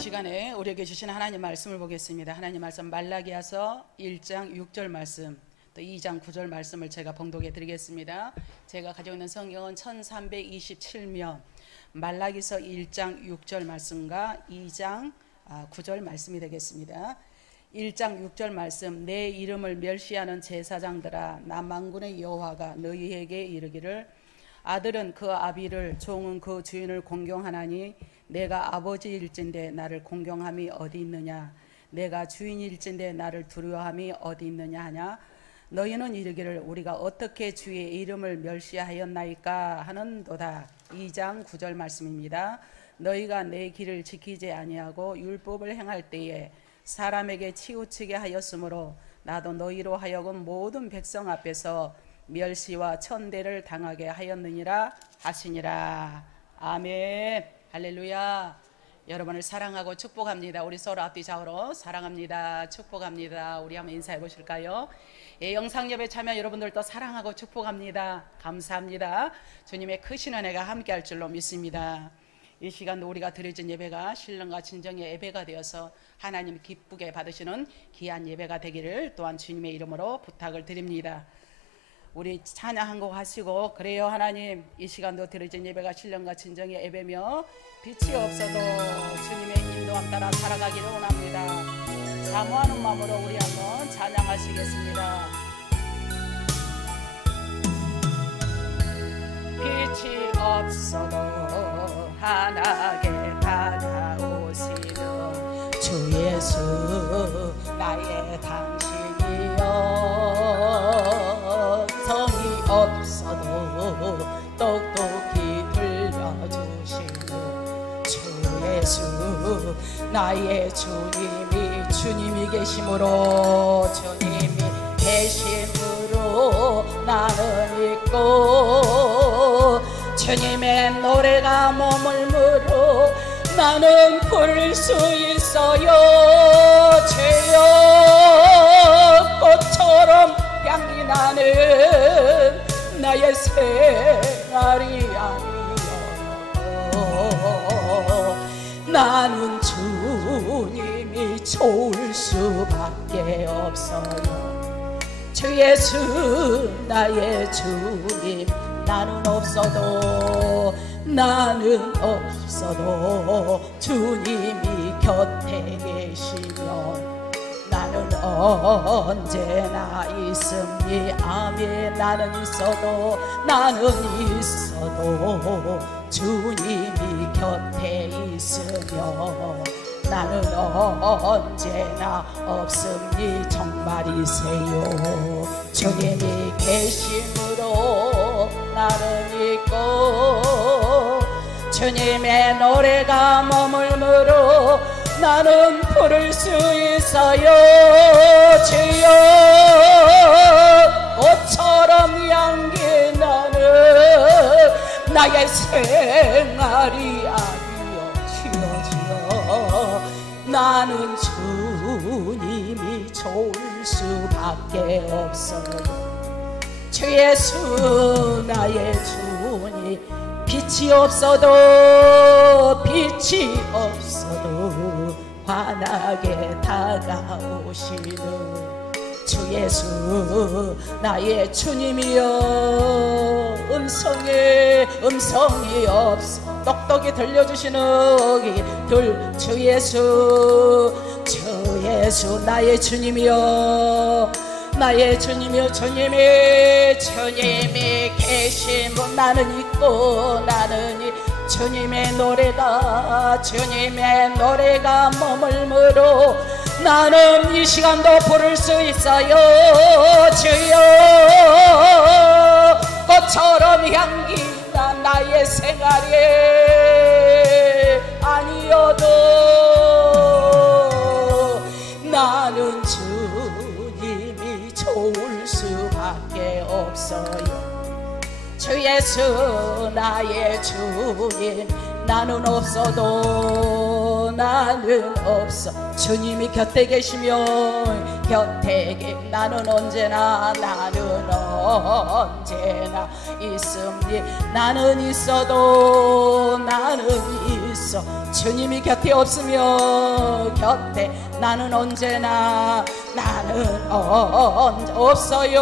시간에 우리에게 주신 하나님 말씀을 보겠습니다. 하나님 말씀 말라기야서 1장 6절 말씀, 또 2장 9절 말씀을 제가 봉독해 드리겠습니다. 제가 가지고 있는 성경은 1327면 말라기서 1장 6절 말씀과 2장 9절 말씀이 되겠습니다. 1장 6절 말씀, 내 이름을 멸시하는 제사장들아, 나 만군의 여호와가 너희에게 이르기를 아들은 그 아비를, 종은 그 주인을 공경하나니 내가 아버지일진데 나를 공경함이 어디 있느냐? 내가 주인일진데 나를 두려워함이 어디 있느냐 하냐? 너희는 이르기를 우리가 어떻게 주의 이름을 멸시하였나이까 하는도다. 2장 9절 말씀입니다. 너희가 내 길을 지키지 아니하고 율법을 행할 때에 사람에게 치우치게 하였으므로 나도 너희로 하여금 모든 백성 앞에서 멸시와 천대를 당하게 하였느니라 하시니라. 아멘. 할렐루야. 여러분을 사랑하고 축복합니다. 우리 서로 앞뒤 좌우로 사랑합니다, 축복합니다. 우리 한번 인사해 보실까요? 영상 예배 참여 여러분들도 사랑하고 축복합니다. 감사합니다. 주님의 크신 은혜가 함께 할 줄로 믿습니다. 이 시간도 우리가 드려진 예배가 신령과 진정의 예배가 되어서 하나님 기쁘게 받으시는 귀한 예배가 되기를 또한 주님의 이름으로 부탁을 드립니다. 우리 찬양 한 곡 하시고, 그래요 하나님, 이 시간도 드려진 예배가 신령과 진정의 예배며 빛이 없어도 주님의 인도함 따라 살아가기를 원합니다. 사모하는 마음으로 우리 한번 찬양하시겠습니다. 빛이 없어도 환하게 다가오시는 주 예수 나의 당신이여, 성이 없어도 똑똑히 들려주시는 주 예수 나의 주님이 계심으로, 주님이 계심으로 나는 있고, 주님의 노래가 머물므로 나는 부를 수 있어요. 주여 꽃처럼 향기 나는 나의 생활이 아니여, 나는 주님이 좋을 수밖에 없어요. 주 예수 나의 주님, 나는 없어도 주님이 곁에 계시면 나는 언제나 있음니. 아멘. 나는 있어도 주님이 곁에 있으며 나는 언제나 없음니. 정말이세요. 주님이 계심으로 나는 있고, 주님의 노래가 머물므로 나는 부를 수 있어요. 주여 꽃처럼 향기 나는 나의 생활이 아니여. 주여 나는 주님이 좋을 수밖에 없어요. 주 예수 나의 주님, 빛이 없어도 환하게 다가오시는 주 예수 나의 주님이여, 음성이 없어 똑똑히 들려주시는 주 예수 나의 주님이여, 나의 주님이여. 주님이 계시면 나는 있고, 주님의 노래가 머물므로 나는 이 시간도 부를 수 있어요. 주여 꽃처럼 향기 난 나의 생활이 아니어도 나는 주님이 좋을 수밖에 없어요. 주 예수 나의 주님, 나는 없어도 주님이 곁에 계시면 나는 언제나 있음니. 나는 있어도 없어. 주님이 곁에 없으며 곁에 나는 언제나 없어요.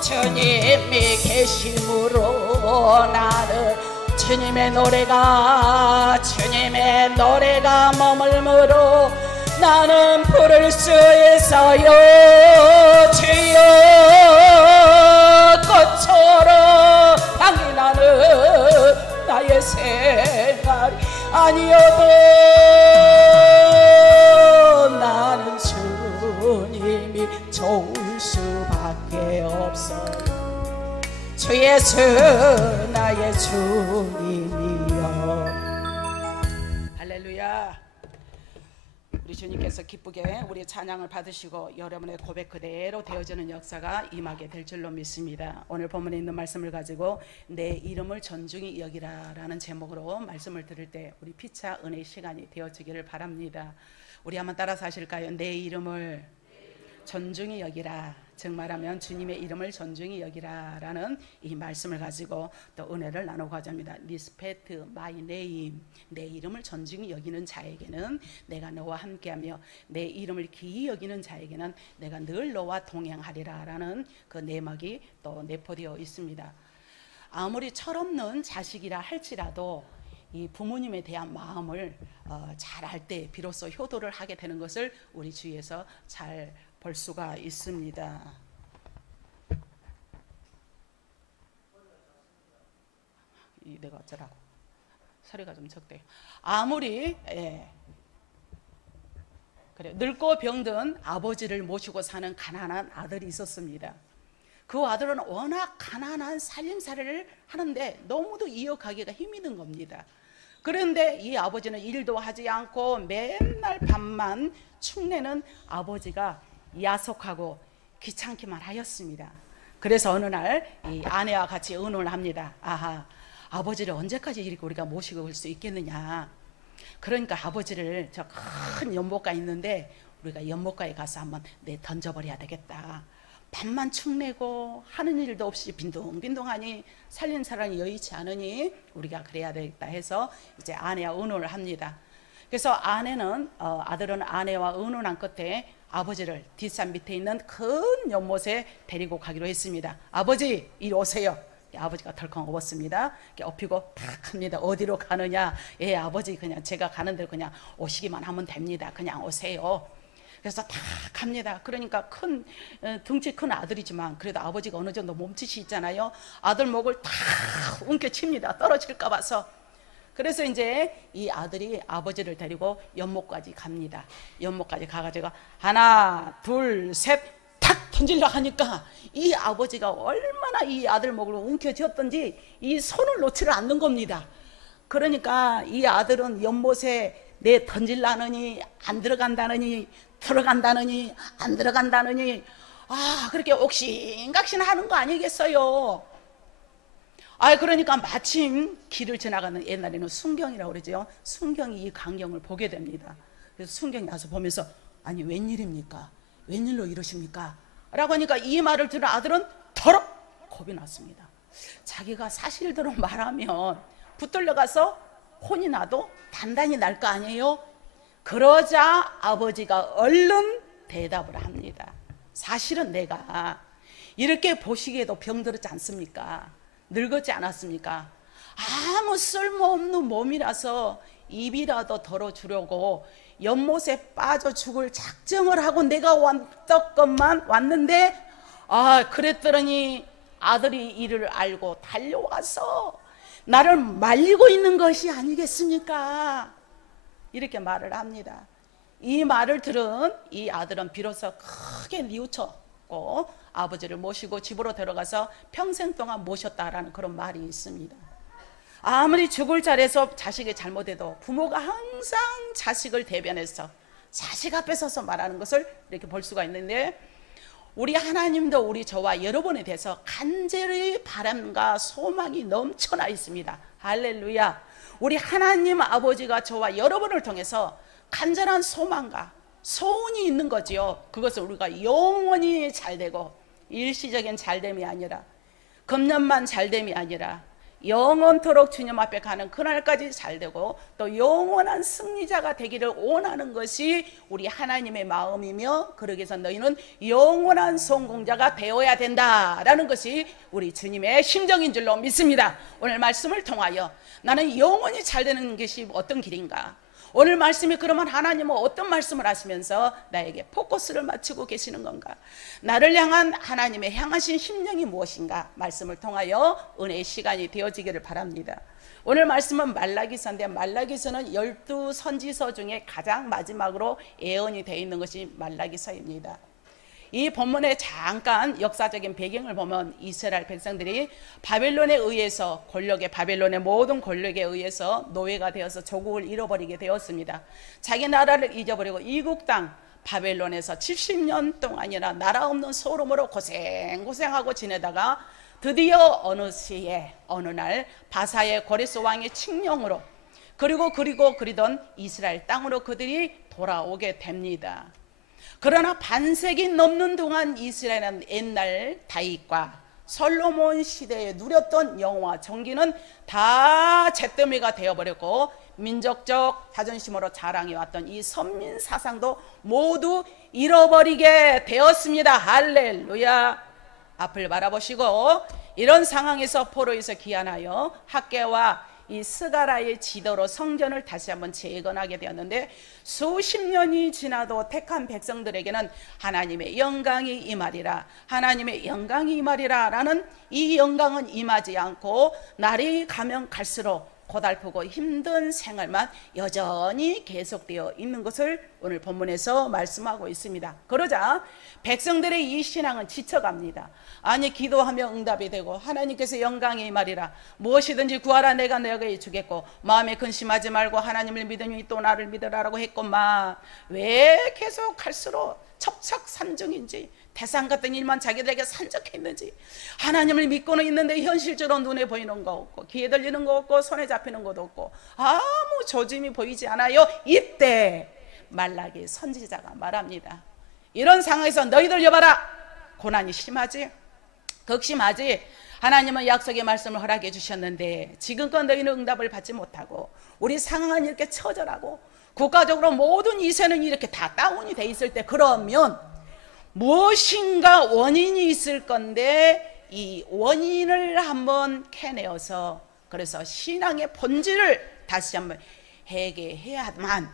주님이 계심으로 나는 주님의 노래가 머물므로 나는 부를 수 있어요. 주여 꽃처럼 향기 나는 나의 생활이 아니어도 나는 주님이 좋을 수밖에 없어요. 주 예수 나의 주님이여. 할렐루야. 우리 주님께서 기쁘게 우리 찬양을 받으시고 여러분의 고백 그대로 되어지는 역사가 임하게 될 줄로 믿습니다. 오늘 본문에 있는 말씀을 가지고 내 이름을 존중히 여기라 라는 제목으로 말씀을 들을 때 우리 피차 은혜의 시간이 되어지기를 바랍니다. 우리 한번 따라서 하실까요? 내 이름을 존중히 여기라. 즉 말하면 주님의 이름을 존중히 여기라 라는 이 말씀을 가지고 또 은혜를 나누고자 합니다. Respect my name. 내 이름을 존중히 여기는 자에게는 내가 너와 함께하며 내 이름을 기이 여기는 자에게는 내가 늘 너와 동행하리라 라는 그 내막이 또 내포되어 있습니다. 아무리 철없는 자식이라 할지라도 이 부모님에 대한 마음을 잘 알 때 비로소 효도를 하게 되는 것을 우리 주위에서 잘 볼 수가 있습니다. 내가 어쩌라고 소리가 좀 적대요. 아무리 그래 늙고 병든 아버지를 모시고 사는 가난한 아들이 있었습니다. 그 아들은 워낙 가난한 살림살이를 하는데 너무도 이어가기가 힘이 든 겁니다. 그런데 이 아버지는 일도 하지 않고 맨날 밥만 축내는 아버지가 야속하고 귀찮기만 하였습니다. 그래서 어느 날 이 아내와 같이 의논을 합니다. 아하, 아버지를 언제까지 이렇게 우리가 모시고 올 수 있겠느냐. 그러니까 아버지를 저 큰 연못가 있는데 우리가 연못가에 가서 한번 던져버려야 되겠다. 밥만 축내고 하는 일도 없이 빈둥빈둥하니 살린 사람이 여의치 않으니 우리가 그래야 되겠다 해서 이제 아내와 의논을 합니다. 그래서 아들은 아내와 의논한 끝에 아버지를 뒷산 밑에 있는 큰 연못에 데리고 가기로 했습니다. 아버지 이리 오세요. 아버지가 덜컹 업었습니다. 업히고 탁 합니다. 어디로 가느냐. 예, 아버지 그냥 제가 가는 대로 그냥 오시기만 하면 됩니다. 그냥 오세요. 그래서 탁 갑니다. 그러니까 등치 큰 아들이지만 그래도 아버지가 어느 정도 몸짓이 있잖아요. 아들 목을 탁 움켜칩니다. 떨어질까 봐서. 그래서 이제 이 아들이 아버지를 데리고 연못까지 갑니다. 연못까지 가가지고 하나 둘 셋 탁 던지려 하니까 이 아버지가 얼마나 이 아들 목을 움켜쥐었던지 이 손을 놓지를 않는 겁니다. 그러니까 이 아들은 연못에 내 던질라느니 안 들어간다느니 들어간다느니 안 들어간다느니 그렇게 옥신각신 하는 거 아니겠어요. 그러니까 마침 길을 지나가는 옛날에는 순경이라고 그러죠. 순경이 이 광경을 보게 됩니다. 그래서 순경이 와서 보면서 아니 웬일입니까? 웬일로 이러십니까? 라고 하니까 이 말을 들은 아들은 더럽 겁이 났습니다. 자기가 사실대로 말하면 붙들려가서 혼이 나도 단단히 날 거 아니에요. 그러자 아버지가 얼른 대답을 합니다. 사실은 내가 이렇게 보시기에도 병들었지 않습니까? 늙었지 않았습니까? 아무 쓸모없는 몸이라서 입이라도 덜어주려고 연못에 빠져 죽을 작정을 하고 내가 왔는데 그랬더니 아들이 이를 알고 달려와서 나를 말리고 있는 것이 아니겠습니까? 이렇게 말을 합니다. 이 말을 들은 이 아들은 비로소 크게 뉘우쳤고 아버지를 모시고 집으로 데려가서 평생 동안 모셨다라는 그런 말이 있습니다. 아무리 죽을 자리에서 자식이 잘못해도 부모가 항상 자식을 대변해서 자식 앞에 서서 말하는 것을 이렇게 볼 수가 있는데 우리 하나님도 우리 저와 여러분에 대해서 간절히 바람과 소망이 넘쳐나 있습니다. 할렐루야. 우리 하나님 아버지가 저와 여러분을 통해서 간절한 소망과 소원이 있는 거지요. 그것을 우리가 영원히 잘되고 일시적인 잘됨이 아니라 금년만 잘됨이 아니라 영원토록 주님 앞에 가는 그날까지 잘 되고 또 영원한 승리자가 되기를 원하는 것이 우리 하나님의 마음이며, 그러기 위해서 너희는 영원한 성공자가 되어야 된다라는 것이 우리 주님의 심정인 줄로 믿습니다. 오늘 말씀을 통하여 나는 영원히 잘 되는 것이 어떤 길인가, 오늘 말씀이 그러면 하나님은 어떤 말씀을 하시면서 나에게 포커스를 맞추고 계시는 건가, 나를 향한 하나님의 향하신 심령이 무엇인가, 말씀을 통하여 은혜의 시간이 되어지기를 바랍니다. 오늘 말씀은 말라기서인데, 말라기서는 12선지서 중에 가장 마지막으로 예언이 되어 있는 것이 말라기서입니다. 이 본문의 잠깐 역사적인 배경을 보면 이스라엘 백성들이 바벨론에 의해서, 바벨론의 모든 권력에 의해서 노예가 되어서 조국을 잃어버리게 되었습니다. 자기 나라를 잊어버리고 이국 땅 바벨론에서 70년 동안이나 나라 없는 소름으로 고생하고 지내다가 드디어 어느 시에 어느 날 바사의 고레스 왕의 칙령으로 그리던 이스라엘 땅으로 그들이 돌아오게 됩니다. 그러나 반세기 넘는 동안 이스라엘은 옛날 다윗과 솔로몬 시대에 누렸던 영화 정기는 다 잿더미가 되어버렸고, 민족적 자존심으로 자랑해왔던 이 선민 사상도 모두 잃어버리게 되었습니다. 할렐루야. 앞을 바라보시고, 이런 상황에서 포로에서 귀환하여 학개와 이 스가라의 지도로 성전을 다시 한번 재건하게 되었는데, 수십 년이 지나도 택한 백성들에게는 하나님의 영광이 임하리라, 하나님의 영광이 임하리라 라는 이 영광은 임하지 않고 날이 가면 갈수록 고달프고 힘든 생활만 여전히 계속되어 있는 것을 오늘 본문에서 말씀하고 있습니다. 그러자 백성들의 이 신앙은 지쳐갑니다. 아니, 기도하면 응답이 되고 하나님께서 영광이 임하리라, 무엇이든지 구하라 내가 너에게 주겠고 마음에 근심하지 말고 하나님을 믿으니 또 나를 믿으라라고 했건만, 왜 계속 갈수록 첩첩산중인지, 태산 같은 일만 자기들에게 산적했는지, 하나님을 믿고는 있는데 현실적으로 눈에 보이는 거 없고 귀에 들리는 거 없고 손에 잡히는 것도 없고 아무 조짐이 보이지 않아요. 이때 말라기 선지자가 말합니다. 이런 상황에서 너희들 여봐라, 고난이 심하지, 극심하지. 하나님은 약속의 말씀을 허락해 주셨는데 지금껏 너희는 응답을 받지 못하고 우리 상황은 이렇게 처절하고 국가적으로 모든 이세는 이렇게 다 다운이 돼 있을 때, 그러면 무엇인가 원인이 있을 건데 이 원인을 한번 캐내어서, 그래서 신앙의 본질을 다시 한번 회개해야만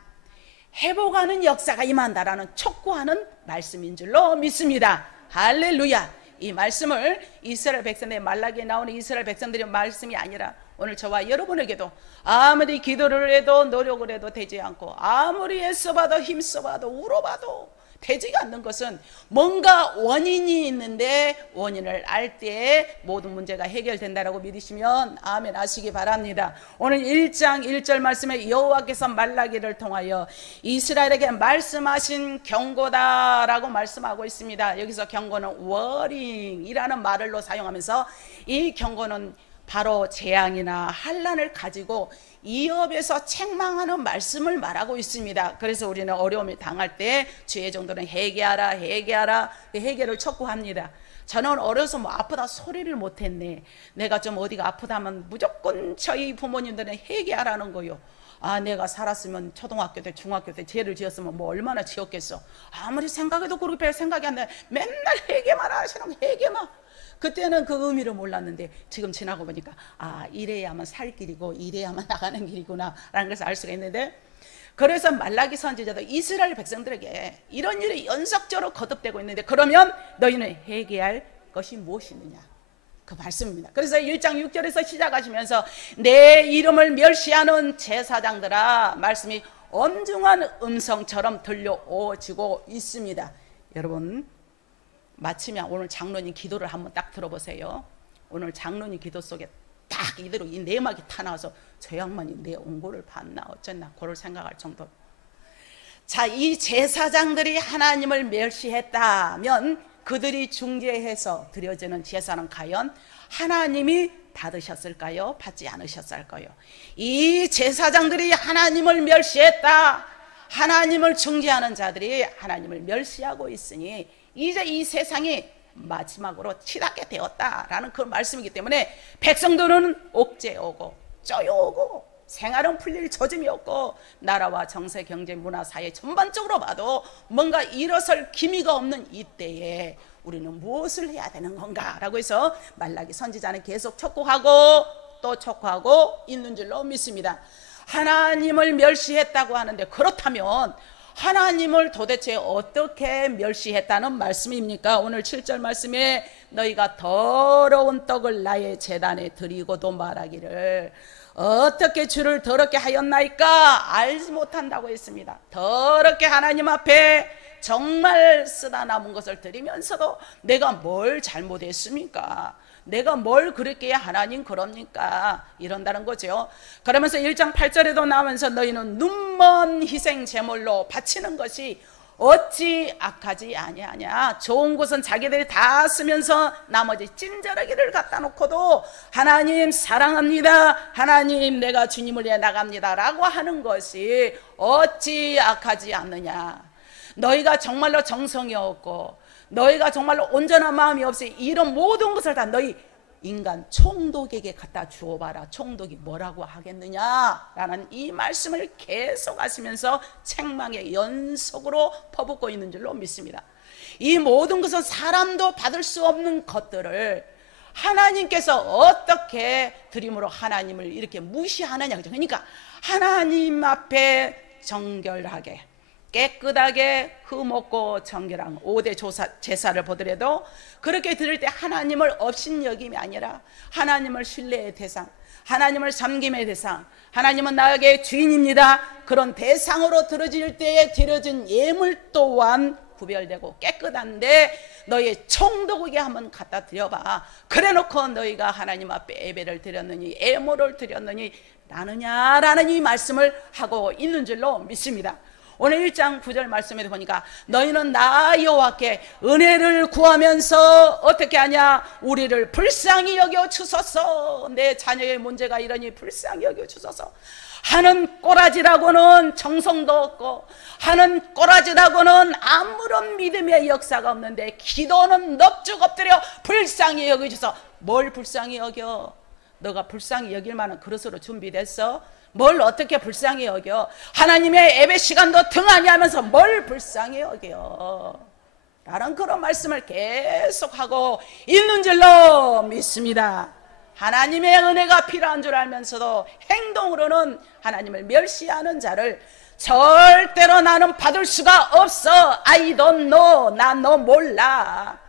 회복하는 역사가 임한다라는 촉구하는 말씀인 줄로 믿습니다. 할렐루야. 이 말씀을 이스라엘 백성들의 말라기에 나오는 이스라엘 백성들의 말씀이 아니라 오늘 저와 여러분에게도 아무리 기도를 해도 노력을 해도 되지 않고 아무리 애써봐도 힘써봐도 울어봐도 되지가 않는 것은 뭔가 원인이 있는데, 원인을 알 때 모든 문제가 해결된다라고 믿으시면 아멘 하시기 바랍니다. 오늘 1장 1절 말씀에 여호와께서 말라기를 통하여 이스라엘에게 말씀하신 경고다라고 말씀하고 있습니다. 여기서 경고는 워링이라는 말을 사용하면서 이 경고는 바로 재앙이나 환난을 가지고 이업에서 책망하는 말씀을 말하고 있습니다. 그래서 우리는 어려움을 당할 때 주의 정도는 회개하라 회개하라, 회개를 촉구합니다. 저는 어려서 아프다 소리를 못했네, 내가 좀 어디가 아프다면 무조건 저희 부모님들은 회개하라는 거요. 아, 내가 살았으면 초등학교 때 중학교 때 죄를 지었으면 뭐 얼마나 지었겠어. 아무리 생각해도 그렇게 별 생각이 안 나. 맨날 회개만 하시는 거, 회개만. 그때는 그 의미를 몰랐는데 지금 지나고 보니까 아, 이래야만 살 길이고 이래야만 나가는 길이구나 라는 것을 알 수가 있는데, 그래서 말라기 선지자도 이스라엘 백성들에게 이런 일이 연속적으로 거듭되고 있는데, 그러면 너희는 회개할 것이 무엇이느냐, 그 말씀입니다. 그래서 1장 6절에서 시작하시면서 내 이름을 멸시하는 제사장들아, 말씀이 엄중한 음성처럼 들려오지고 있습니다. 여러분, 마치면 오늘 장로님 기도를 한번 딱 들어보세요. 오늘 장로님 기도 속에 딱 이대로 이 내막이 타 나와서 저 양반이 내 온고를 봤나 어쨌나 그걸 생각할 정도. 자, 이 제사장들이 하나님을 멸시했다면 그들이 중재해서 드려지는 제사는 과연 하나님이 받으셨을까요? 받지 않으셨을까요? 이 제사장들이 하나님을 멸시했다, 하나님을 중재하는 자들이 하나님을 멸시하고 있으니 이제 이 세상이 마지막으로 치닫게 되었다라는 그 말씀이기 때문에 백성들은 옥죄오고 쪼여오고 생활은 풀릴 조짐이 없고 나라와 정세, 경제, 문화, 사회 전반적으로 봐도 뭔가 일어설 기미가 없는 이때에 우리는 무엇을 해야 되는 건가 라고 해서 말라기 선지자는 계속 촉구하고 또 촉구하고 있는 줄로 믿습니다. 하나님을 멸시했다고 하는데 그렇다면 하나님을 도대체 어떻게 멸시했다는 말씀입니까? 오늘 7절 말씀에 너희가 더러운 떡을 나의 제단에 드리고도 말하기를 어떻게 주를 더럽게 하였나이까 알지 못한다고 했습니다. 더럽게 하나님 앞에 정말 쓰다 남은 것을 드리면서도 내가 뭘 잘못했습니까? 내가 뭘 그랬기에 하나님 그럽니까? 이런다는 거죠. 그러면서 1장 8절에도 나오면서 너희는 눈먼 희생 제물로 바치는 것이 어찌 악하지 아니하냐. 좋은 것은 자기들이 다 쓰면서 나머지 찐저러기를 갖다 놓고도 하나님 사랑합니다, 하나님 내가 주님을 위해 나갑니다 라고 하는 것이 어찌 악하지 않느냐. 너희가 정말로 정성이 없고 너희가 정말로 온전한 마음이 없이 이런 모든 것을 다 너희 인간 총독에게 갖다 주어봐라. 총독이 뭐라고 하겠느냐라는 이 말씀을 계속 하시면서 책망의 연속으로 퍼붓고 있는 줄로 믿습니다. 이 모든 것은 사람도 받을 수 없는 것들을 하나님께서 어떻게 드림으로 하나님을 이렇게 무시하느냐. 그러니까 하나님 앞에 정결하게 깨끗하게 흠없고 정결한 5대 제사를 보더라도 그렇게 드릴 때 하나님을 업신여김이 아니라 하나님을 신뢰의 대상, 하나님을 섬김의 대상, 하나님은 나에게 주인입니다 그런 대상으로 드려질 때에 드려진 예물 또한 구별되고 깨끗한데 너희 총독에게 한번 갖다 드려봐. 그래놓고 너희가 하나님 앞에 예배를 드렸느니 예물을 드렸느니 나느냐라는 이 말씀을 하고 있는 줄로 믿습니다. 오늘 1장 9절 말씀에 보니까 너희는 나 여호와께 은혜를 구하면서 어떻게 하냐. 우리를 불쌍히 여겨 주소서. 내 자녀의 문제가 이러니 불쌍히 여겨 주소서. 하는 꼬라지라고는 정성도 없고 하는 꼬라지라고는 아무런 믿음의 역사가 없는데 기도는 넙죽 엎드려 불쌍히 여겨 주소서. 뭘 불쌍히 여겨? 너가 불쌍히 여길 만한 그릇으로 준비됐어? 뭘 어떻게 불쌍히 여겨? 하나님의 예배 시간도 등한히 하면서 뭘 불쌍히 여겨? 라는 그런 말씀을 계속하고 있는 줄로 믿습니다. 하나님의 은혜가 필요한 줄 알면서도 행동으로는 하나님을 멸시하는 자를 절대로 나는 받을 수가 없어. I don't know. 나 너 몰라.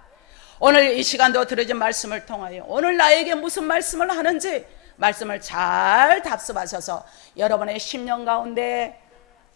오늘 이 시간도 들어진 말씀을 통하여 오늘 나에게 무슨 말씀을 하는지 말씀을 잘 답습하셔서 여러분의 심령 가운데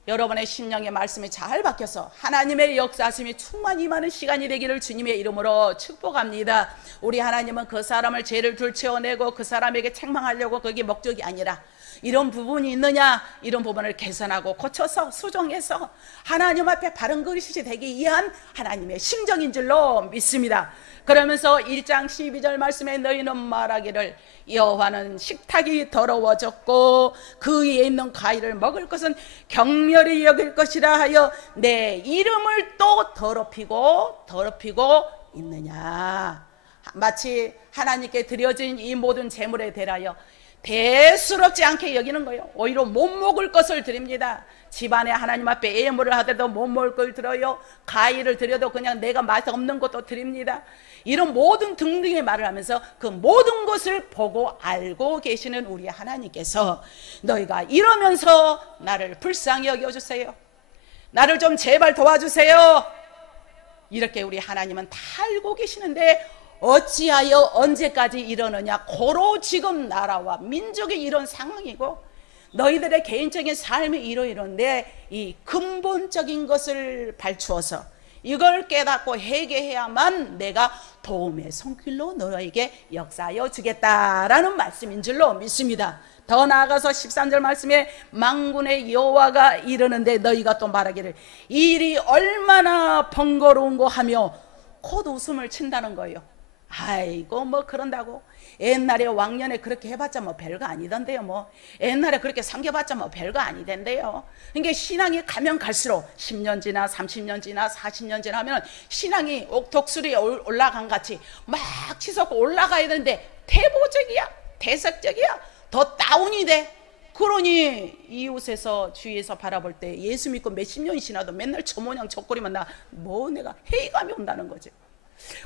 여러분의 심령의 말씀이 잘 박혀서 하나님의 역사하심이 충만히 임하는 시간이 되기를 주님의 이름으로 축복합니다. 우리 하나님은 그 사람을 죄를 둘채워내고 그 사람에게 책망하려고 그게 목적이 아니라 이런 부분이 있느냐 이런 부분을 개선하고 고쳐서 수정해서 하나님 앞에 바른 그릇이 되기 위한 하나님의 심정인 줄로 믿습니다. 그러면서 1장 12절 말씀에 너희는 말하기를 여호와는 식탁이 더러워졌고 그 위에 있는 과일을 먹을 것은 경멸히 여길 것이라 하여 내 이름을 또 더럽히고 있느냐. 마치 하나님께 드려진 이 모든 제물에 대하여 대수롭지 않게 여기는 거예요. 오히려 못 먹을 것을 드립니다. 집안에 하나님 앞에 예물을 하더라도 못 먹을 걸 드려요. 과일을 드려도 그냥 내가 맛 없는 것도 드립니다. 이런 모든 등등의 말을 하면서 그 모든 것을 보고 알고 계시는 우리 하나님께서 너희가 이러면서 나를 불쌍히 여겨주세요, 나를 좀 제발 도와주세요, 이렇게 우리 하나님은 다 알고 계시는데 어찌하여 언제까지 이러느냐. 고로 지금 나라와 민족이 이런 상황이고 너희들의 개인적인 삶이 이러이런데 이 근본적인 것을 발추어서 이걸 깨닫고 회개해야만 내가 도움의 손길로 너희에게 역사하여 주겠다라는 말씀인 줄로 믿습니다. 더 나아가서 13절 말씀에 만군의 여호와가 이르는데 너희가 또 말하기를 이 일이 얼마나 번거로운 거 하며 곧 웃음을 친다는 거예요. 아이고 뭐 그런다고 옛날에 왕년에 그렇게 해봤자 뭐 별거 아니던데요. 뭐 옛날에 그렇게 삼겨봤자 뭐 별거 아니던데요. 그러니까 신앙이 가면 갈수록 10년 지나 30년 지나 40년 지나 하면 신앙이 옥독수리에 올라간 같이 막 치솟고 올라가야 되는데 태보적이야, 대석적이야, 더 다운이 돼. 그러니 이웃에서 주위에서 바라볼 때 예수 믿고 몇십 년이 지나도 맨날 저 모양 저꼴이면 나 뭐 내가 회의감이 온다는 거죠.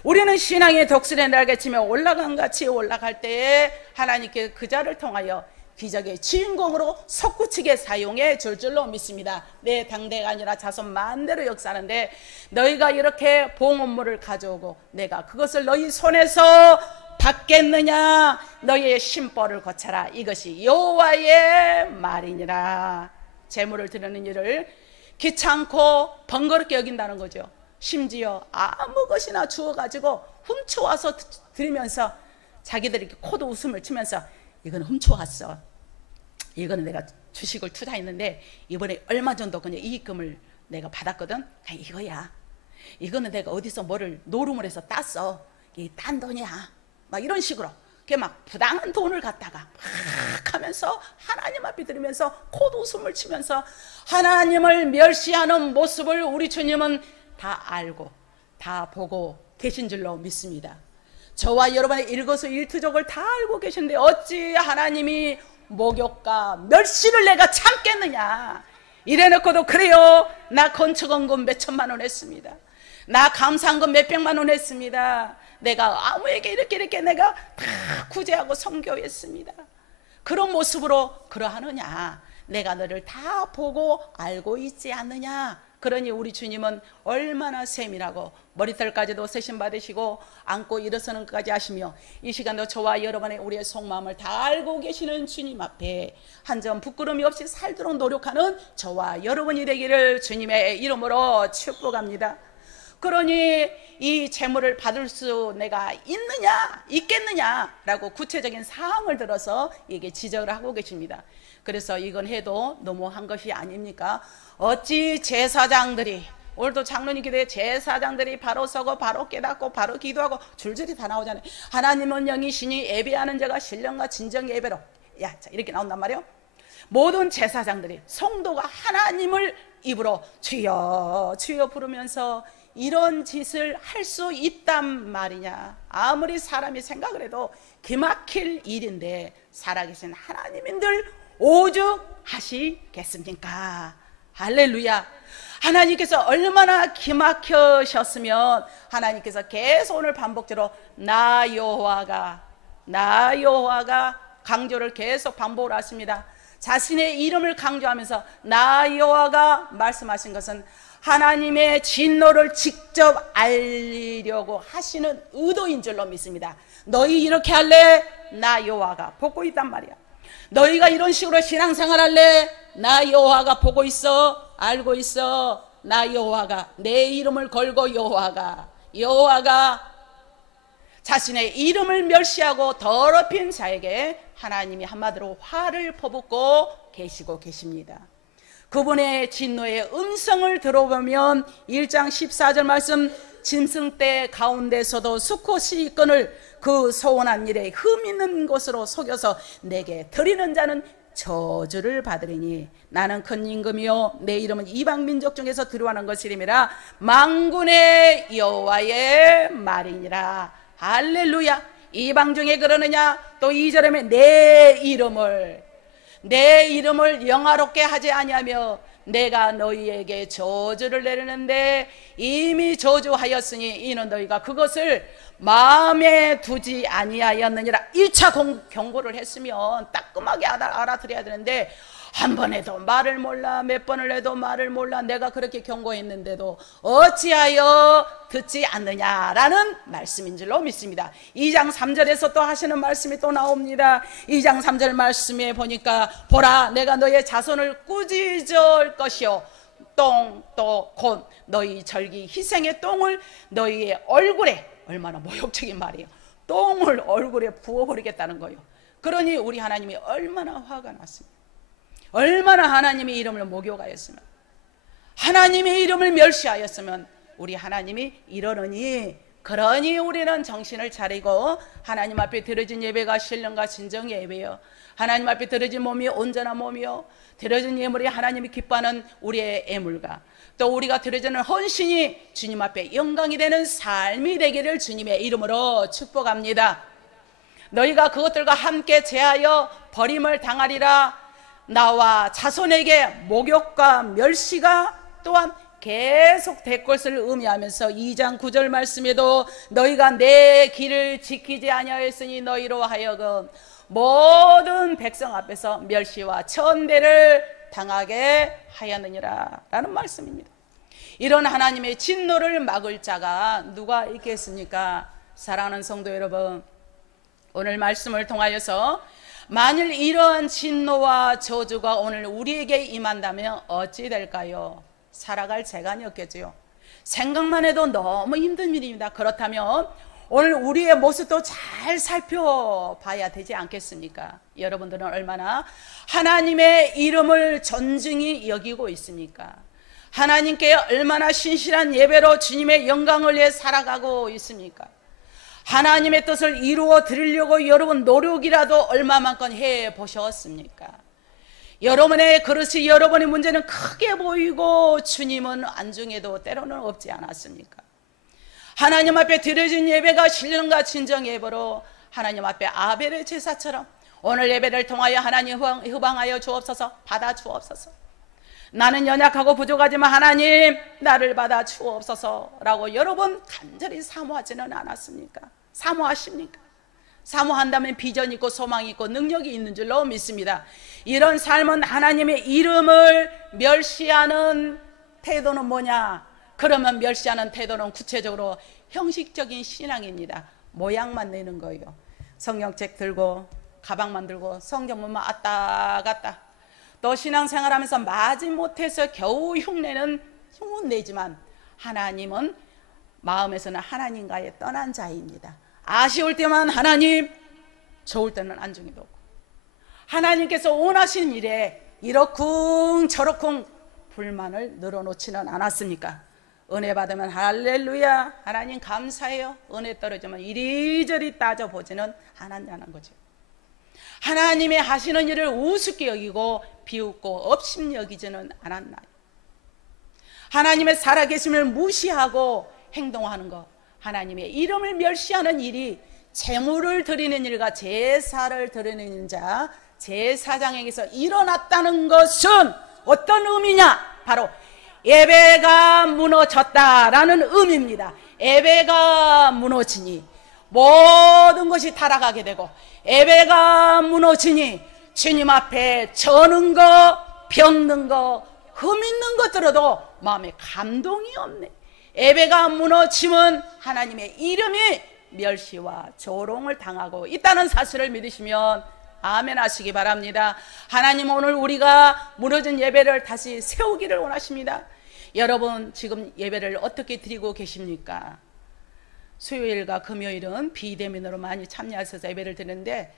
우리는 신앙의 덕슬에 날개치며 올라간 같이 올라갈 때에 하나님께 그 자를 통하여 기적의 주인공으로 솟구치게 사용해 줄 줄로 믿습니다. 내 당대가 아니라 자손 만대로 역사하는데 너희가 이렇게 봉헌물을 가져오고 내가 그것을 너희 손에서 받겠느냐? 너희의 심벌을 거쳐라. 이것이 여호와의 말이니라. 제물을 드리는 일을 귀찮고 번거롭게 여긴다는 거죠. 심지어 아무 것이나 주워가지고 훔쳐와서 드리면서 자기들이 이렇게 코도 웃음을 치면서 이건 훔쳐왔어. 이거는 내가 주식을 투자했는데 이번에 얼마 정도 그냥 이익금을 내가 받았거든. 그냥 이거야. 이거는 내가 어디서 뭐를 노름을 해서 땄어. 이게 딴 돈이야. 막 이런 식으로 그게 막 부당한 돈을 갖다가 막 하면서 하나님 앞에 드리면서 코도 웃음을 치면서 하나님을 멸시하는 모습을 우리 주님은 다 알고 다 보고 계신 줄로 믿습니다. 저와 여러분의 일거수일투족을 다 알고 계신데 어찌 하나님이 목욕과 멸시를 내가 참겠느냐. 이래놓고도 그래요. 나 건축원금 몇천만 원 했습니다. 나 감사한금 몇백만 원 했습니다. 내가 아무에게 이렇게 내가 다 구제하고 선교했습니다. 그런 모습으로 그러하느냐. 내가 너를 다 보고 알고 있지 않느냐. 그러니 우리 주님은 얼마나 세밀하고 머리털까지도 세심 받으시고 안고 일어서는 것까지 하시며 이 시간도 저와 여러분의 우리의 속마음을 다 알고 계시는 주님 앞에 한 점 부끄러움이 없이 살도록 노력하는 저와 여러분이 되기를 주님의 이름으로 축복합니다. 그러니 이 재물을 받을 수 내가 있겠느냐 라고 구체적인 사항을 들어서 이게 지적을 하고 계십니다. 그래서 이건 해도 너무한 것이 아닙니까? 어찌 제사장들이 오늘도 장로님 기도에 제사장들이 바로 서고 바로 깨닫고 바로 기도하고 줄줄이 다 나오잖아요. 하나님은 영이시니 예배하는 자가 신령과 진정 예배로 자 이렇게 나온단 말이에요. 모든 제사장들이 성도가 하나님을 입으로 주여 주여 부르면서 이런 짓을 할 수 있단 말이냐. 아무리 사람이 생각을 해도 기막힐 일인데 살아계신 하나님인들 오죽하시겠습니까? 할렐루야. 하나님께서 얼마나 기막히셨으면 하나님께서 계속 오늘 반복적으로 나 여호와가 강조를 계속 반복을 하십니다. 자신의 이름을 강조하면서 나 여호와가 말씀하신 것은 하나님의 진노를 직접 알리려고 하시는 의도인 줄로 믿습니다. 너희 이렇게 할래? 나 여호와가 보고 있단 말이야. 너희가 이런 식으로 신앙생활 할래? 나 여호와가 보고 있어. 알고 있어. 나 여호와가 내 이름을 걸고 여호와가 자신의 이름을 멸시하고 더럽힌 자에게 하나님이 한마디로 화를 퍼붓고 계시고 계십니다. 그분의 진노의 음성을 들어보면 1장 14절 말씀 짐승떼 가운데서도 수컷이 있거늘 그 소원한 일에 흠 있는 것으로 속여서 내게 드리는 자는 저주를 받으리니 나는 큰 임금이요 내 이름은 이방 민족 중에서 들어가는 것이리라 만군의 여호와의 말이니라. 할렐루야. 이방 중에 그러느냐. 또 2절에 내 이름을 영화롭게 하지 아니하며 내가 너희에게 저주를 내리는데 이미 저주하였으니 이는 너희가 그것을 마음에 두지 아니하였느니라. 1차 경고를 했으면 따끔하게 알아들어야 되는데 한 번 해도 말을 몰라 몇 번을 해도 말을 몰라 내가 그렇게 경고했는데도 어찌하여 듣지 않느냐라는 말씀인 줄로 믿습니다. 2장 3절에서 또 하시는 말씀이 또 나옵니다. 2장 3절 말씀에 보니까 보라 내가 너의 자손을 꾸짖을 것이요 똥 또 곧 너희 절기 희생의 똥을 너희의 얼굴에 얼마나 모욕적인 말이에요. 똥을 얼굴에 부어버리겠다는 거예요. 그러니 우리 하나님이 얼마나 화가 났습니다. 얼마나 하나님의 이름을 목욕하였으면 하나님의 이름을 멸시하였으면 우리 하나님이 이러느니 그러니 우리는 정신을 차리고 하나님 앞에 드려진 예배가 신령과 진정의 예배요, 하나님 앞에 드려진 몸이 온전한 몸이요, 드려진 예물이 하나님이 기뻐하는 우리의 예물과 또 우리가 드려지는 헌신이 주님 앞에 영광이 되는 삶이 되기를 주님의 이름으로 축복합니다. 너희가 그것들과 함께 제하여 버림을 당하리라. 나와 자손에게 목욕과 멸시가 또한 계속 될 것을 의미하면서 2장 9절 말씀에도 너희가 내 길을 지키지 아니하였으니 너희로 하여금 모든 백성 앞에서 멸시와 천대를 당하게 하였느니라 라는 말씀입니다. 이런 하나님의 진노를 막을 자가 누가 있겠습니까? 사랑하는 성도 여러분, 오늘 말씀을 통하여서 만일 이러한 진노와 저주가 오늘 우리에게 임한다면 어찌 될까요? 살아갈 재간이 없겠지요. 생각만 해도 너무 힘든 일입니다. 그렇다면 오늘 우리의 모습도 잘 살펴봐야 되지 않겠습니까? 여러분들은 얼마나 하나님의 이름을 존중히 여기고 있습니까? 하나님께 얼마나 신실한 예배로 주님의 영광을 위해 살아가고 있습니까? 하나님의 뜻을 이루어 드리려고 여러분 노력이라도 얼마만큼 해보셨습니까? 여러분의 그릇이, 여러분의 문제는 크게 보이고 주님은 안중에도 때로는 없지 않았습니까? 하나님 앞에 드려진 예배가 신령과 진정 예배로 하나님 앞에 아벨의 제사처럼 오늘 예배를 통하여 하나님 후방하여 주옵소서, 받아 주옵소서. 나는 연약하고 부족하지만 하나님 나를 받아 주옵소서 라고 여러분 간절히 사모하지는 않았습니까? 사모하십니까? 사모한다면 비전이 있고 소망이 있고 능력이 있는 줄로 믿습니다. 이런 삶은 하나님의 이름을 멸시하는 태도는 뭐냐? 그러면 멸시하는 태도는 구체적으로 형식적인 신앙입니다. 모양만 내는 거예요. 성경책 들고 가방만 들고 성경문만 왔다 갔다, 또 신앙생활하면서 마지못해서 겨우 흉내는 흉내지만 하나님은 마음에서는 하나님과의 떠난 자입니다. 아쉬울 때만 하나님, 좋을 때는 안중에도 없고, 하나님께서 원하시는 일에 이러쿵 저러쿵 불만을 늘어놓지는 않았습니까? 은혜 받으면 할렐루야, 하나님 감사해요. 은혜 떨어지면 이리저리 따져보지는 않았냐는 거죠. 하나님의 하시는 일을 우습게 여기고 비웃고 업심 여기지는 않았나요? 하나님의 살아계심을 무시하고 행동하는 것, 하나님의 이름을 멸시하는 일이 제물을 드리는 일과 제사를 드리는 자, 제사장에게서 일어났다는 것은 어떤 의미냐? 바로 예배가 무너졌다라는 의미입니다. 예배가 무너지니 모든 것이 타락하게 되고, 예배가 무너지니 주님 앞에 저는 거, 병든 거, 흠 있는 것 들어도 마음에 감동이 없네. 예배가 무너지면 하나님의 이름이 멸시와 조롱을 당하고 있다는 사실을 믿으시면 아멘 하시기 바랍니다. 하나님 오늘 우리가 무너진 예배를 다시 세우기를 원하십니다. 여러분 지금 예배를 어떻게 드리고 계십니까? 수요일과 금요일은 비대면으로 많이 참여하셔서 예배를 드리는데,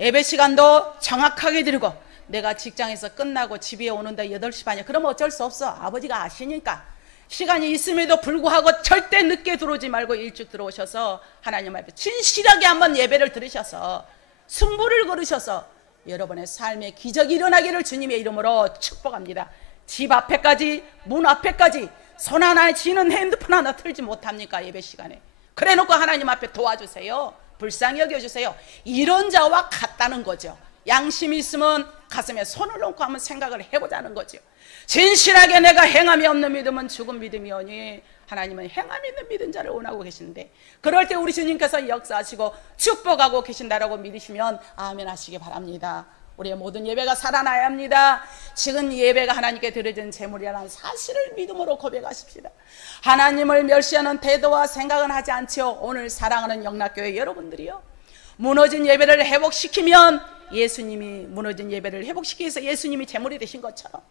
예배 시간도 정확하게 드리고, 내가 직장에서 끝나고 집에 오는데 8시 반이야. 그러면 어쩔 수 없어. 아버지가 아시니까. 시간이 있음에도 불구하고 절대 늦게 들어오지 말고 일찍 들어오셔서 하나님 앞에 진실하게 한번 예배를 들으셔서 승부를 걸으셔서 여러분의 삶의 기적이 일어나기를 주님의 이름으로 축복합니다. 집 앞에까지, 문 앞에까지 손 하나 쥐는 핸드폰 하나 틀지 못합니까? 예배 시간에. 그래 놓고 하나님 앞에 도와주세요. 불쌍히 여겨주세요. 이런 자와 같다는 거죠. 양심이 있으면 가슴에 손을 놓고 한번 생각을 해보자는 거죠. 진실하게 내가 행함이 없는 믿음은 죽은 믿음이오니 하나님은 행함이 있는 믿은 자를 원하고 계시는데, 그럴 때 우리 주님께서 역사하시고 축복하고 계신다라고 믿으시면 아멘 하시기 바랍니다. 우리의 모든 예배가 살아나야 합니다. 지금 예배가 하나님께 드려진 제물이라는 사실을 믿음으로 고백하십시다. 하나님을 멸시하는 태도와 생각은 하지 않죠. 오늘 사랑하는 영락교회 여러분들이요, 무너진 예배를 회복시키면 예수님이 무너진 예배를 회복시키기 위해서 예수님이 제물이 되신 것처럼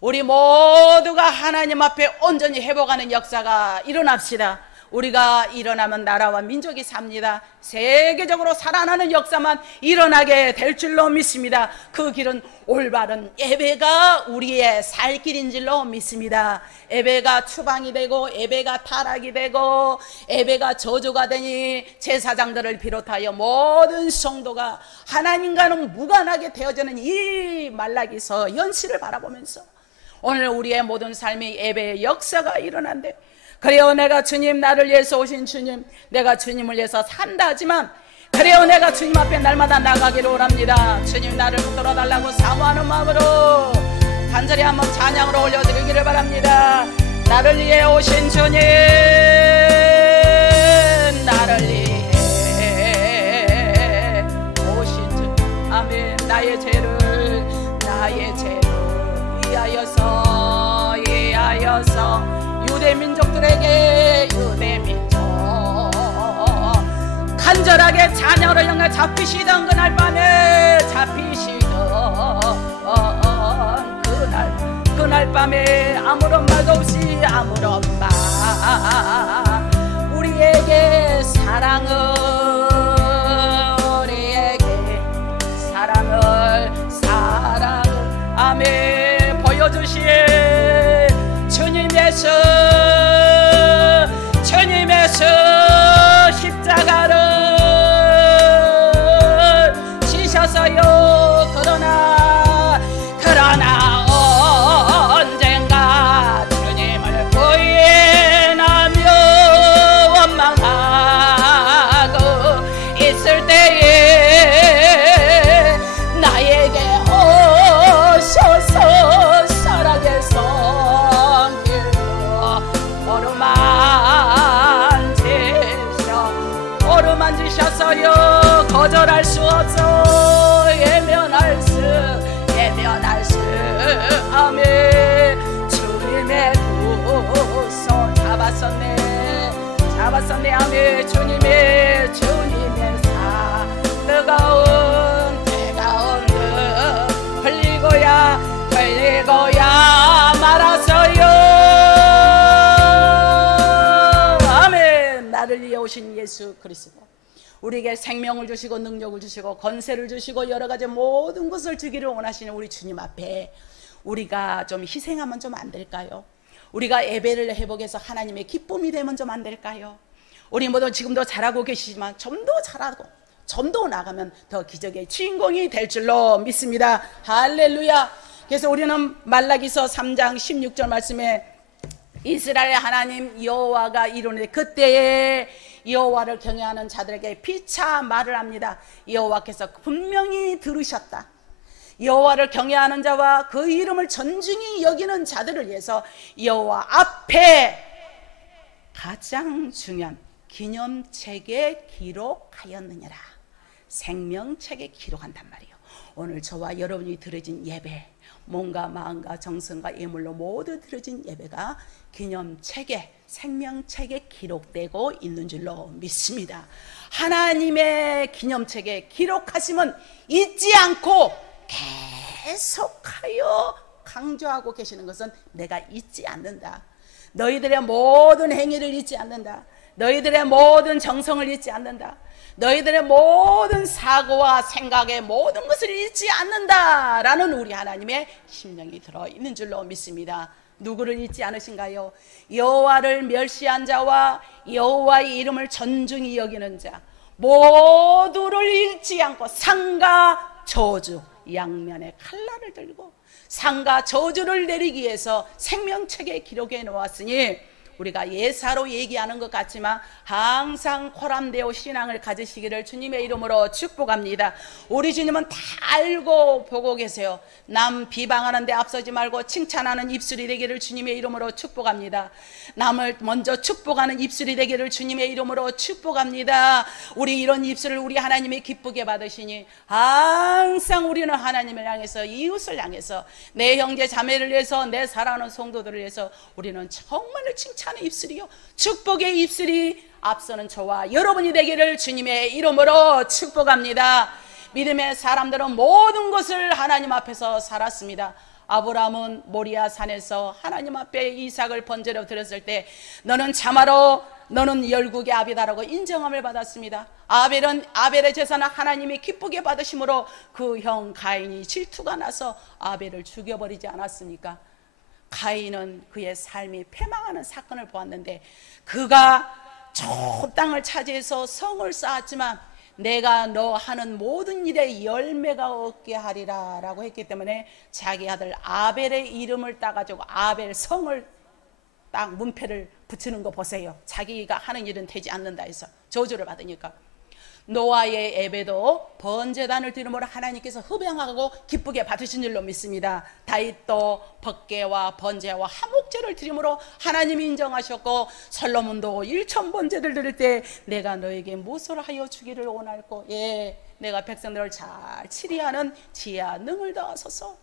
우리 모두가 하나님 앞에 온전히 회복하는 역사가 일어납시다. 우리가 일어나면 나라와 민족이 삽니다. 세계적으로 살아나는 역사만 일어나게 될 줄로 믿습니다. 그 길은 올바른 예배가 우리의 살 길인 줄로 믿습니다. 예배가 추방이 되고 예배가 타락이 되고 예배가 저주가 되니 제사장들을 비롯하여 모든 성도가 하나님과는 무관하게 되어지는 이 말라기서 현실을 바라보면서 오늘 우리의 모든 삶이 예배의 역사가 일어난대. 그래요, 내가 주님, 나를 위해서 오신 주님, 내가 주님을 위해서 산다 하지만 그래요, 내가 주님 앞에 날마다 나가기를 원합니다. 주님, 나를 붙들어달라고 사모하는 마음으로 간절히 한번 찬양으로 올려드리기를 바랍니다. 나를 위해 오신 주님, 나를 위해 오신 주님, 아멘. 나의 죄를 위하여서 유대 민족들에게 유대민족 간절하게 자녀를 향해 잡히시던 그날 밤에 그날 밤에 아무런 말도 없이 아무런 말 우리에게 사랑을 아멘 보여주신 주님의 수 십자가를 지셔서요. 그러나 언젠가 주님을 부인하며 원망하고 있을 때에 나에게 오셔서 사랑의 손길로 오르만지셔서요. 거절할 수 없어 예면할 수 아멘. 주님의 두 손 잡았었네 아멘. 주님의 뜨거운 듯 흘리고야 말아서요. 아멘. 나를 위해 오신 예수 그리스도 우리에게 생명을 주시고 능력을 주시고 권세를 주시고 여러 가지 모든 것을 주기를 원하시는 우리 주님 앞에 우리가 좀 희생하면 좀 안 될까요? 우리가 예배를 회복해서 하나님의 기쁨이 되면 좀 안 될까요? 우리 모두 지금도 잘하고 계시지만 좀 더 잘하고 좀 더 나가면 더 기적의 주인공이 될 줄로 믿습니다. 할렐루야. 그래서 우리는 말라기서 3장 16절 말씀에 이스라엘 하나님 여호와가 이루는데 그때에 여호와를 경외하는 자들에게 피차 말을 합니다. 여호와께서 분명히 들으셨다. 여호와를 경외하는 자와 그 이름을 존중히 여기는 자들을 위해서 여호와 앞에 가장 중요한 기념책에 기록하였느니라. 생명책에 기록한단 말이에요. 오늘 저와 여러분이 드려진 예배, 몸과 마음과 정성과 예물로 모두 드려진 예배가 기념책에 생명책에 기록되고 있는 줄로 믿습니다. 하나님의 기념책에 기록하시면 잊지 않고 계속하여 강조하고 계시는 것은 내가 잊지 않는다. 너희들의 모든 행위를 잊지 않는다. 너희들의 모든 정성을 잊지 않는다. 너희들의 모든 사고와 생각의 모든 것을 잊지 않는다라는 우리 하나님의 심령이 들어있는 줄로 믿습니다. 누구를 잊지 않으신가요? 여호와를 멸시한 자와 여호와의 이름을 존중히 여기는 자 모두를 잃지 않고 상과 저주 양면의 칼날을 들고 상과 저주를 내리기 위해서 생명책에 기록해 놓았으니 우리가 예사로 얘기하는 것 같지만 항상 코람데오 신앙을 가지시기를 주님의 이름으로 축복합니다. 우리 주님은 다 알고 보고 계세요. 남 비방하는 데 앞서지 말고 칭찬하는 입술이 되기를 주님의 이름으로 축복합니다. 남을 먼저 축복하는 입술이 되기를 주님의 이름으로 축복합니다. 우리 이런 입술을 우리 하나님이 기쁘게 받으시니 항상 우리는 하나님을 향해서 이웃을 향해서 내 형제 자매를 위해서 내 사랑하는 성도들을 위해서 우리는 정말로 칭찬의 입술이요 축복의 입술이 앞서는 저와 여러분이 되기를 주님의 이름으로 축복합니다. 믿음의 사람들은 모든 것을 하나님 앞에서 살았습니다. 아브라함은 모리아 산에서 하나님 앞에 이삭을 번제로 드렸을 때 너는 참으로 너는 열국의 아비다라고 인정함을 받았습니다. 아벨의 제사는 하나님이 기쁘게 받으심으로 그 형 가인이 질투가 나서 아벨을 죽여버리지 않았습니까? 가인은 그의 삶이 패망하는 사건을 보았는데, 그가 저 땅을 차지해서 성을 쌓았지만 내가 너 하는 모든 일에 열매가 없게 하리라 라고 했기 때문에 자기 아들 아벨의 이름을 따가지고 아벨 성을 딱 문패를 붙이는 거 보세요. 자기가 하는 일은 되지 않는다 해서 저주를 받으니까. 노아의 예배도 번제단을 드림으로 하나님께서 흡양하고 기쁘게 받으신 줄로 믿습니다. 다윗도 법궤와 번제와 화목제를 드림으로 하나님이 인정하셨고, 솔로몬도 1000번제를 드릴 때 내가 너에게 무엇을 하여 주기를 원할고, 내가 백성들을 잘 치리하는 지혜와 능을 더하소서.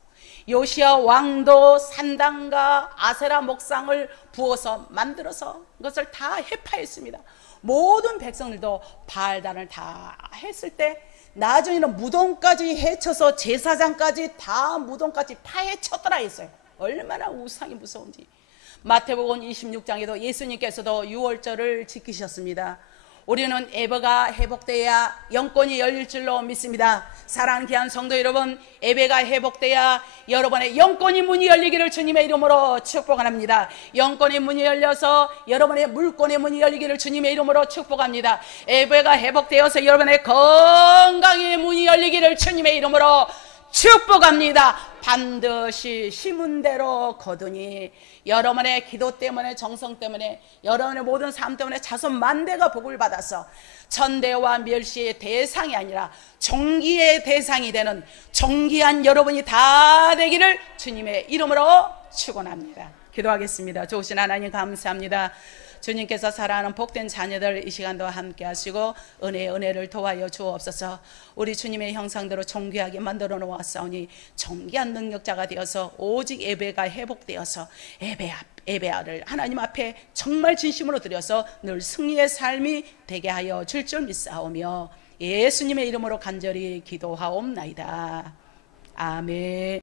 요시야 왕도 산당과 아세라 목상을 부어서 만들어서 그것을 다 해파했습니다. 모든 백성들도 바알단을 다 했을 때 나중에는 무덤까지 해쳐서 제사장까지 다 무덤까지 파헤쳤더라 했어요. 얼마나 우상이 무서운지. 마태복음 26장에도 예수님께서도 유월절을 지키셨습니다. 우리는 예배가 회복돼야 영권이 열릴 줄로 믿습니다. 사랑하는 귀한 성도 여러분, 예배가 회복돼야 여러분의 영권이 문이 열리기를 주님의 이름으로 축복합니다. 영권의 문이 열려서 여러분의 물권의 문이 열리기를 주님의 이름으로 축복합니다. 예배가 회복되어서 여러분의 건강의 문이 열리기를 주님의 이름으로 축복합니다. 반드시 심은 대로 거두니, 여러분의 기도 때문에, 정성 때문에, 여러분의 모든 삶 때문에 자손 만대가 복을 받아서 천대와 멸시의 대상이 아니라 존귀의 대상이 되는 존귀한 여러분이 다 되기를 주님의 이름으로 축원합니다. 기도하겠습니다. 좋으신 하나님 감사합니다. 주님께서 사랑하는 복된 자녀들 이 시간도 함께 하시고 은혜를 도와여 주옵소서. 우리 주님의 형상대로 존귀하게 만들어 놓았사오니 존귀한 능력자가 되어서 오직 예배가 회복되어서 예배를 하나님 앞에 정말 진심으로 드려서 늘 승리의 삶이 되게 하여 줄 줄 믿사오며 예수님의 이름으로 간절히 기도하옵나이다. 아멘.